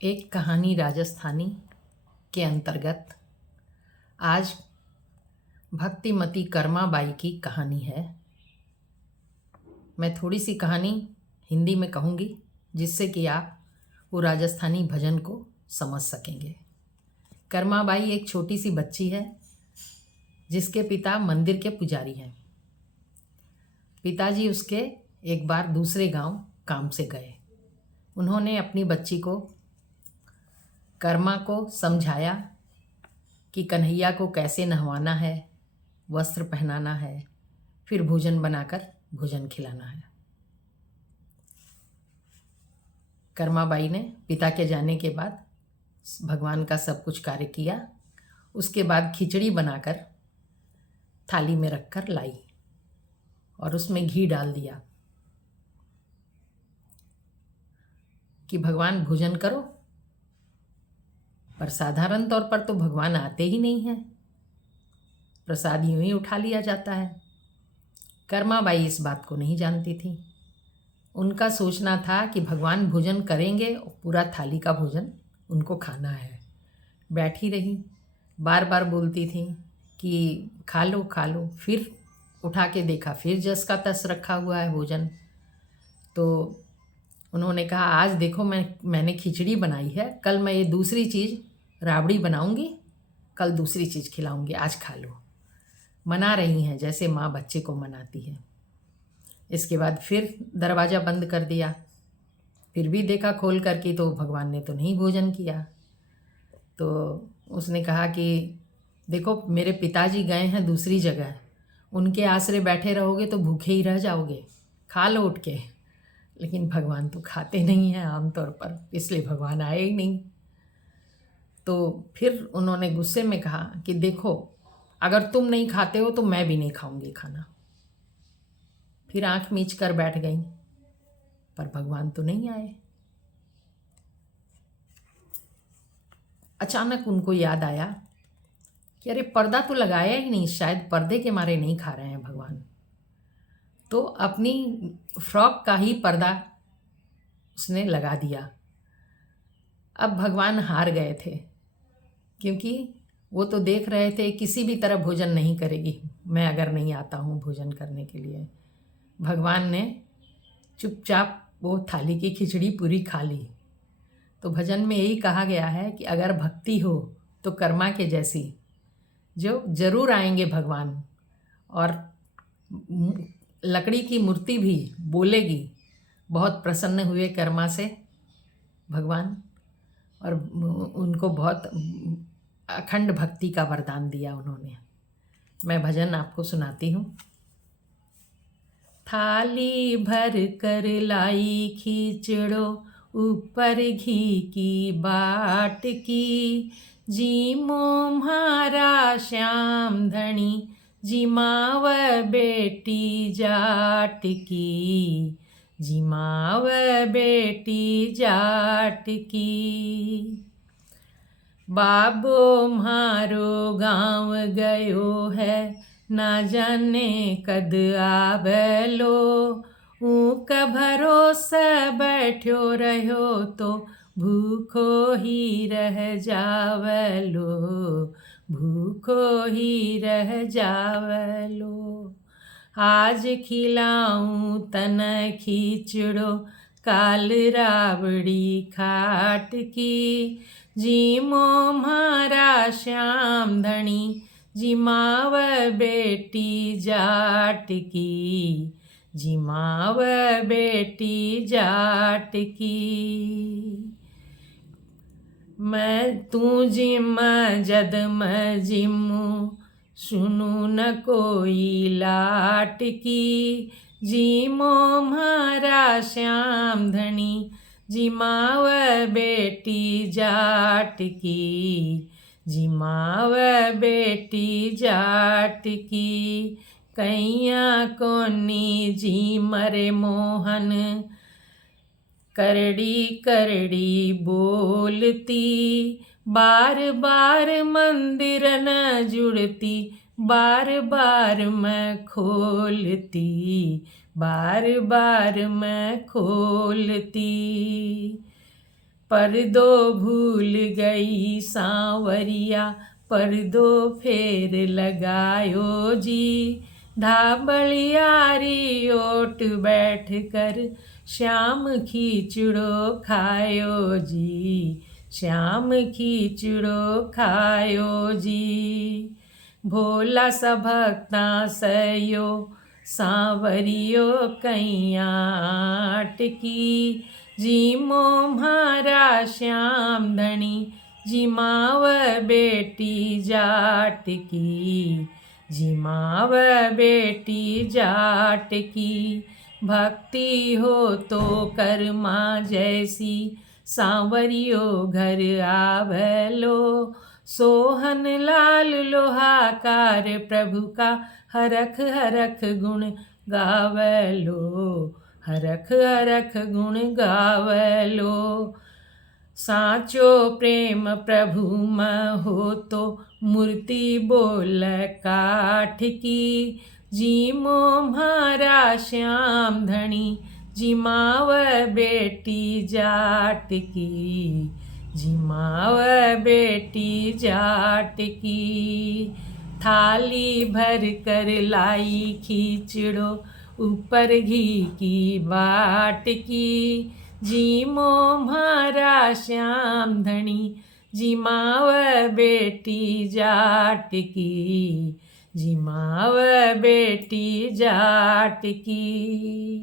एक कहानी राजस्थानी के अंतर्गत आज भक्तिमती कर्मा बाई की कहानी है। मैं थोड़ी सी कहानी हिंदी में कहूँगी जिससे कि आप वो राजस्थानी भजन को समझ सकेंगे। कर्मा बाई एक छोटी सी बच्ची है जिसके पिता मंदिर के पुजारी हैं। पिताजी उसके एक बार दूसरे गांव काम से गए। उन्होंने अपनी बच्ची को कर्मा को समझाया कि कन्हैया को कैसे नहवाना है, वस्त्र पहनाना है, फिर भोजन बनाकर भोजन खिलाना है। कर्माबाई ने पिता के जाने के बाद भगवान का सब कुछ कार्य किया। उसके बाद खिचड़ी बनाकर थाली में रखकर लाई और उसमें घी डाल दिया कि भगवान भोजन करो। पर साधारण तौर पर तो भगवान आते ही नहीं हैं, प्रसाद यूं ही उठा लिया जाता है। कर्माबाई इस बात को नहीं जानती थी। उनका सोचना था कि भगवान भोजन करेंगे और पूरा थाली का भोजन उनको खाना है। बैठी रही, बार बार बोलती थी कि खा लो खा लो। फिर उठा के देखा, फिर जस का तस रखा हुआ है भोजन। तो उन्होंने कहा, आज देखो मैंने खिचड़ी बनाई है, कल मैं ये दूसरी चीज़ राबड़ी बनाऊंगी, कल दूसरी चीज़ खिलाऊंगी, आज खा लो। मना रही हैं जैसे माँ बच्चे को मनाती है। इसके बाद फिर दरवाज़ा बंद कर दिया। फिर भी देखा खोल करके तो भगवान ने तो नहीं भोजन किया। तो उसने कहा कि देखो मेरे पिताजी गए हैं दूसरी जगह, उनके आसरे बैठे रहोगे तो भूखे ही रह जाओगे, खा लो उठ के। लेकिन भगवान तो खाते नहीं हैं आमतौर पर, इसलिए भगवान आए ही नहीं। तो फिर उन्होंने गुस्से में कहा कि देखो अगर तुम नहीं खाते हो तो मैं भी नहीं खाऊंगी खाना। फिर आंख मीच कर बैठ गई, पर भगवान तो नहीं आए। अचानक उनको याद आया कि अरे पर्दा तो लगाया ही नहीं, शायद पर्दे के मारे नहीं खा रहे हैं भगवान। तो अपनी फ्रॉक का ही पर्दा उसने लगा दिया। अब भगवान हार गए थे, क्योंकि वो तो देख रहे थे किसी भी तरह भोजन नहीं करेगी मैं अगर नहीं आता हूँ भोजन करने के लिए। भगवान ने चुपचाप वो थाली की खिचड़ी पूरी खा ली। तो भजन में यही कहा गया है कि अगर भक्ति हो तो कर्मा के जैसी, जो जरूर आएंगे भगवान। और लकड़ी की मूर्ति भी बोलेगी, बहुत प्रसन्न हुए कर्मा से भगवान, और उनको बहुत अखंड भक्ति का वरदान दिया उन्होंने। मैं भजन आपको सुनाती हूँ। थाली भर कर लाई खिचड़ो, ऊपर घी की बाट की, जी म्हारा श्याम धनी, जी माव बेटी जाट की, जी माव बेटी जाट की। बाबो म्हारो गाँव गयो है, ना जाने कद आवेलो, ऊक भरोसा बैठो रहो तो भूखो ही रह जावलो, भूखो ही रह जावलो। आज खिलाऊं तन खिचड़ो, काल राबड़ी खाट की, जी म्हारा श्याम धनी, जी माव बेटी जाट की, जी माव बेटी जाट की। मैं तू जिम जद मैं जिमू, सुनू न कोई लाट की, जी म्हारा श्याम धनी, जी माव बेटी जाट की, जी माव बेटी जाट की। कैया कोनी जी मरे मोहन, करड़ी करड़ी बोलती, बार बार मंदिर न जुड़ती, बार बार मैं खोलती, बार बार मैं खोलती। पर दो भूल गई सांवरिया, पर दो फेर लगायो जी। धाबलियारी ओट बैठ कर श्याम खीचड़ो खायो जी, श्याम खीचड़ो खायो जी। भोला सा भक्ता सयो सांवरियो कैयाट की। जी म्हारा श्याम धनी, जी माव बेटी जाट की, जी माव बेटी जाट की। भक्ति हो तो कर्मा जैसी, सांवरियो घर आवलो। सोहन लाल लोहाकार प्रभु का, हरख हरख गुण गावलो, हरख हरख गुण गावलो। साचो प्रेम प्रभु में हो तो, मूर्ति बोल काठ की। जी म्हारा श्याम धनी, जी माव बेटी जाट की, जी माव बेटी जाट की। थाली भर कर लाई खीचड़ो, ऊपर घी की बाट की। जी म्हारा श्याम धनी, जी माव बेटी जाट की, जी माव बेटी जाट की।